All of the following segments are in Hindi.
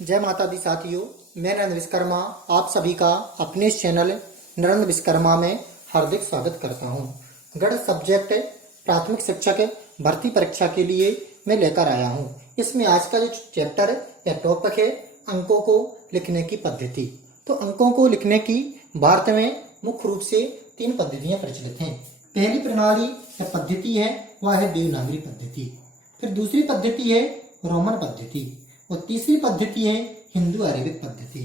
जय माता दी साथियों, मैं नरेंद्र विश्वकर्मा आप सभी का अपने इस चैनल नरेंद्र विश्वकर्मा में हार्दिक स्वागत करता हूं। गणित सब्जेक्ट प्राथमिक शिक्षक भर्ती परीक्षा के लिए मैं लेकर आया हूं। इसमें आज का जो चैप्टर या टॉपिक है अंकों को लिखने की पद्धति। तो अंकों को लिखने की भारत में मुख्य रूप से 3 पद्धतियां प्रचलित हैं। पहली प्रणाली या पद्धति है वह है देवनागरी पद्धति, फिर दूसरी पद्धति है रोमन पद्धति और तीसरी पद्धति है हिंदू अरेबिक पद्धति।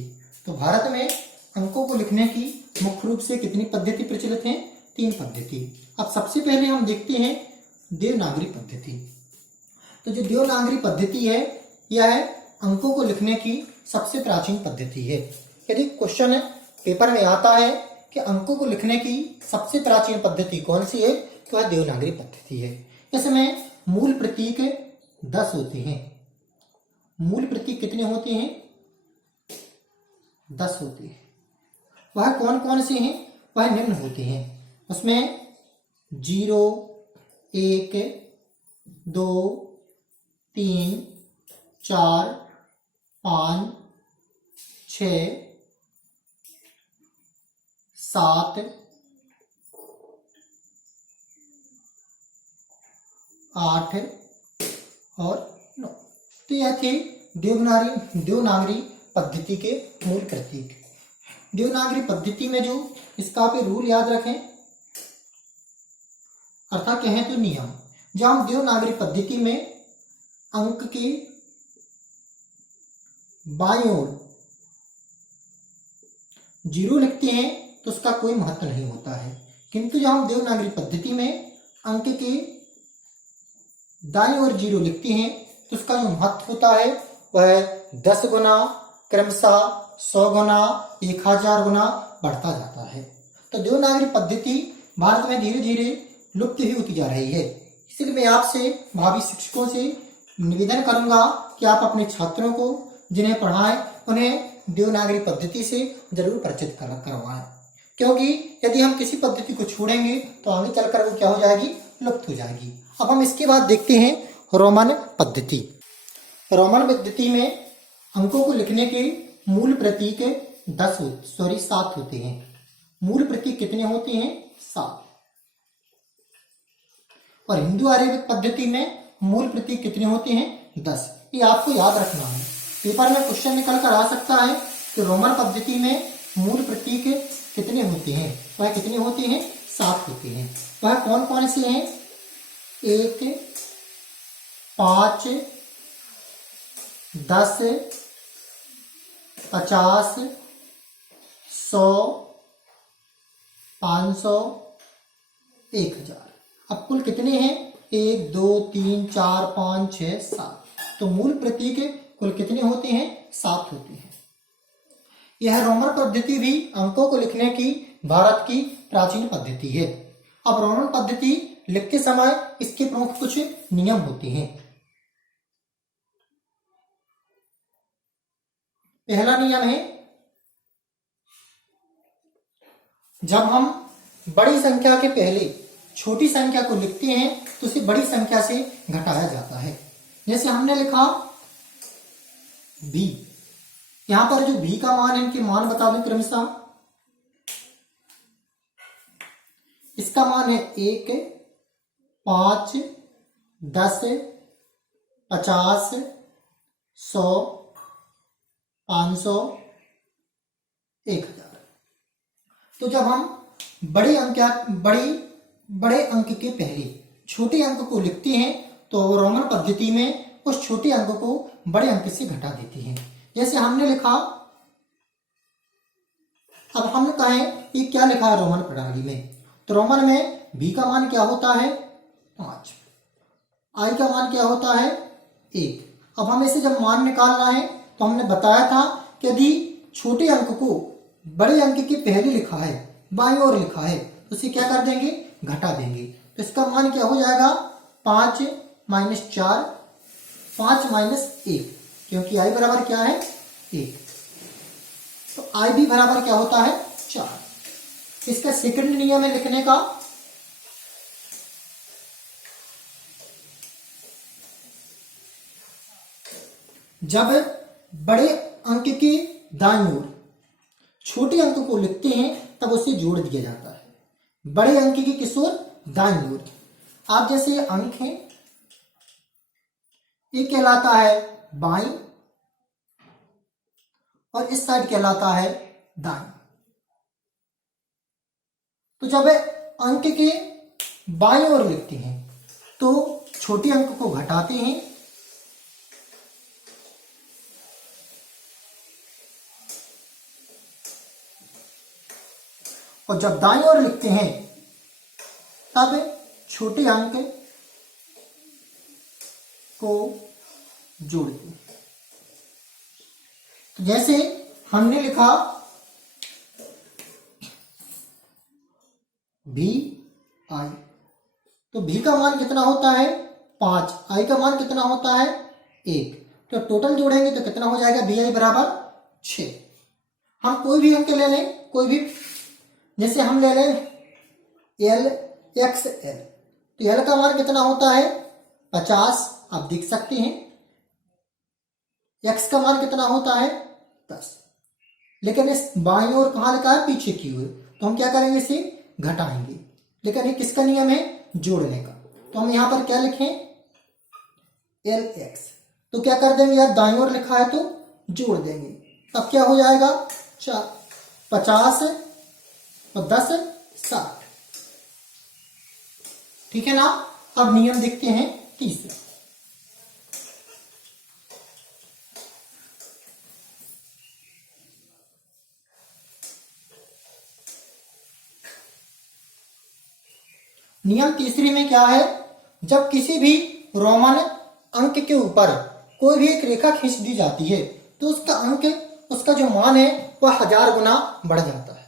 तो भारत में अंकों को लिखने की मुख्य रूप से कितनी पद्धति प्रचलित हैं? 3 पद्धति। अब सबसे पहले हम देखते हैं देवनागरी पद्धति। तो जो देवनागरी पद्धति है यह अंकों को लिखने की सबसे प्राचीन पद्धति है। यदि क्वेश्चन पेपर में आता है कि अंकों को लिखने की सबसे प्राचीन पद्धति कौन सी है, तो वह देवनागरी पद्धति है। इसमें मूल प्रतीक 10 होते हैं। मूल प्रतीक कितने होते हैं? 10 होते हैं। वह कौन कौन से हैं? वह निम्न होते हैं। उसमें 0, 1, 2, 3, 4, 5, 6, 7, 8 और 9। तो यह थे देवनागरी पद्धति के मूल प्रतीक। देवनागरी पद्धति में जो इसका आप रूल याद रखें, अर्थात कहें तो नियम। जब हम देवनागरी पद्धति में अंक के बाईं ओर 0 लिखते हैं तो उसका कोई महत्व नहीं होता है, किंतु जब हम देवनागरी पद्धति में अंक के दाईं ओर 0 लिखते हैं तो उसका जो महत्व होता है वह 10 गुना, क्रमशः 100 गुना, 1000 गुना बढ़ता जाता है। तो देवनागरी पद्धति भारत में धीरे धीरे लुप्त ही होती जा रही है। इसलिए मैं आपसे भावी शिक्षकों से निवेदन करूंगा कि आप अपने छात्रों को जिन्हें पढ़ाएं उन्हें देवनागरी पद्धति से जरूर परिचित करवाएं, क्योंकि यदि हम किसी पद्धति को छोड़ेंगे तो आगे चलकर वो क्या हो जाएगी? लुप्त हो जाएगी। अब हम इसके बाद देखते हैं रोमन पद्धति। रोमन पद्धति में अंकों को लिखने के मूल प्रतीक 7 होते हैं। मूल प्रतीक कितने होते हैं? 7। और हिंदू अरेबिक पद्धति में मूल प्रतीक कितने होते हैं? 10। ये आपको याद रखना है। पेपर में क्वेश्चन निकल कर आ सकता है कि रोमन पद्धति में मूल प्रतीक कितने होते हैं? वह कितने होते हैं? 7 होते हैं। वह कौन कौन से हैं? 1, 5, 10, 50, 100, 500, 1000। अब कुल कितने हैं? 1, 2, 3, 4, 5, 6, 7। तो मूल प्रतीक कुल कितने होते हैं? 7 होते हैं। यह रोमन पद्धति भी अंकों को लिखने की भारत की प्राचीन पद्धति है। अब रोमन पद्धति लिखते समय इसके प्रमुख कुछ नियम होते हैं। पहला नियम है, जब हम बड़ी संख्या के पहले छोटी संख्या को लिखते हैं तो उसे बड़ी संख्या से घटाया जाता है। जैसे हमने लिखा b, यहां पर जो b का मान है, इनके मान बता दें क्रमशः। इसका मान है 1, 5, 10, 50, 100, 500, 1000। तो जब हम बड़े अंक के पहले छोटे अंक को लिखते हैं तो रोमन पद्धति में उस छोटे अंक को बड़े अंक से घटा देते हैं। जैसे हमने लिखा, अब हमने कहा है ये क्या लिखा है रोमन प्रणाली में, तो रोमन में b का मान क्या होता है? 5। i का मान क्या होता है? 1। अब हमें इसे जब मान निकालना है तो हमने बताया था कि यदि छोटे अंक को बड़े अंक के पहले लिखा है, बाईं ओर लिखा है, तो उसे क्या कर देंगे? घटा देंगे। तो इसका मान क्या हो जाएगा? 5 - 4, 5 - 1, क्योंकि i बराबर क्या है? 1। तो i भी बराबर क्या होता है? 4। इसका सेकंड नियम है लिखने का, जब बड़े अंक के दाईं ओर छोटे अंक को लिखते हैं तब उसे जोड़ दिया जाता है। बड़े अंक की किस ओर? दाईं ओर। आप जैसे अंक है, ये कहलाता है बाईं और इस साइड कहलाता है दाईं। तो जब अंक के बाईं ओर लिखते हैं तो छोटे अंक को घटाते हैं और जब दाईं ओर लिखते हैं तब छोटे अंक को जोड़ते हैं। तो जैसे हमने लिखा भी आई, तो भी का मान कितना होता है? 5। आई का मान कितना होता है? 1। तो टोटल जोड़ेंगे तो कितना हो जाएगा? भी आई बराबर 6। हम कोई भी अंक ले लें, कोई भी, जैसे हम ले लें एल एक्स एल, तो एल का मान कितना होता है? 50। आप देख सकते हैं एक्स का मान कितना होता है? 10। लेकिन इस बाईं ओर कहां लिखा है? पीछे की ओर। तो हम क्या करेंगे? इसे घटाएंगे। लेकिन ये किसका नियम है? जोड़ने का। तो हम यहां पर क्या लिखें? L x. तो क्या कर देंगे यार? दाईं ओर लिखा है तो जोड़ देंगे। तब क्या हो जाएगा? 50 और 10 60। ठीक है ना? अब नियम देखते हैं तीसरा। नियम तीसरे में क्या है? जब किसी भी रोमन अंक के ऊपर कोई भी एक रेखा खींच दी जाती है तो उसका अंक, उसका जो मान है वह 1000 गुना बढ़ जाता है।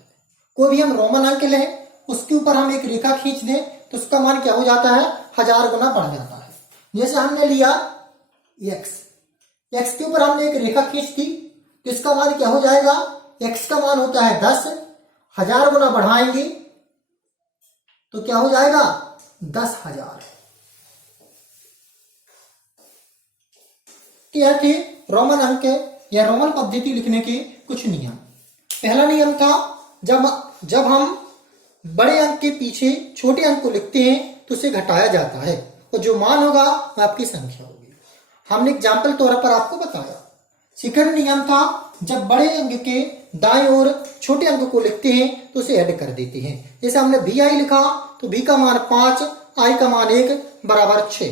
कोई भी हम रोमन अंक लें, उसके ऊपर हम एक रेखा खींच दें तो उसका मान क्या हो जाता है? 1000 गुना बढ़ जाता है। जैसे हमने लिया x, x के ऊपर हमने एक रेखा खींच दी तो इसका मान क्या हो जाएगा? x का मान होता है 10, 1000 गुना बढ़ाएंगे तो क्या हो जाएगा? 10,000। यह थे रोमन अंक या रोमन पद्धति लिखने के कुछ नियम। पहला नियम था जब हम बड़े अंक के पीछे छोटे अंक को लिखते हैं तो उसे घटाया जाता है और जो मान होगा वह आपकी संख्या होगी। हमने एग्जाम्पल तौर पर आपको बताया। सेकंड नियम था जब बड़े अंक के दाएं ओर छोटे अंक को लिखते हैं तो उसे ऐड कर देते हैं। जैसे हमने भी आई लिखा तो भी का मान 5, आई का मान 1 बराबर 6।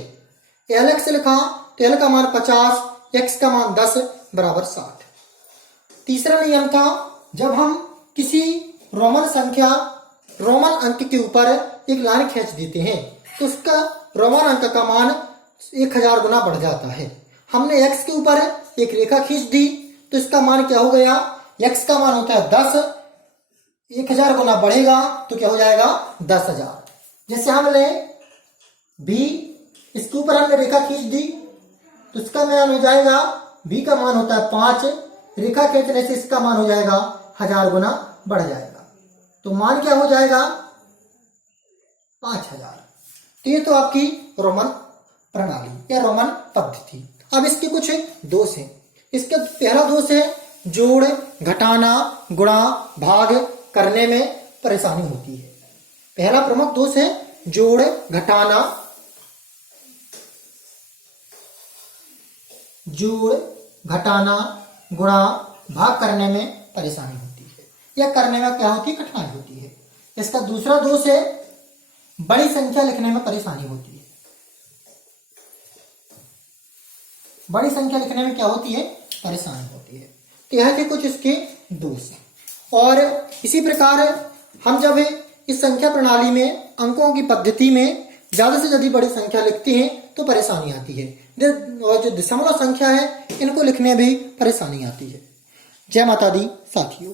एल एक्स लिखा तो एल का मान 50, एक्स का मान 10 बराबर 60। तीसरा नियम था जब हम किसी रोमन अंक के ऊपर एक लाइन खींच देते हैं तो उसका रोमन अंक का मान 1000 गुना बढ़ जाता है। हमने एक्स के ऊपर एक रेखा खींच दी तो इसका मान क्या हो गया? एक्स का मान होता है 10, 1000 गुना बढ़ेगा तो क्या हो जाएगा? 10,000। जैसे हम ले भी, इसके ऊपर हमने रेखा खींच दी तो इसका मान हो जाएगा, भी का मान होता है 5, रेखा खींचने से इसका मान हो जाएगा 1000 गुना बढ़ जाएगा। तो मान क्या हो जाएगा? 5000। तो ये तो आपकी रोमन प्रणाली या रोमन पद्धति। अब इसके कुछ दोष हैं। इसका पहला दोष है जोड़, घटाना, गुणा, भाग करने में परेशानी होती है। पहला प्रमुख दोष है जोड़, घटाना, गुणा, भाग करने में परेशानी होती है या करने में क्या होती है? कठिनाई होती है। इसका दूसरा दोष है बड़ी संख्या लिखने में परेशानी होती है। बड़ी संख्या लिखने में क्या होती है? परेशानी होती है। तो यह थे कुछ इसके दोष। और इसी प्रकार हम जब इस संख्या प्रणाली में अंकों की पद्धति में ज्यादा से ज्यादा बड़ी संख्या लिखते हैं तो परेशानी आती है। और जो दशमलव संख्या है इनको लिखने में भी परेशानी आती है। जय माता दी साथियों।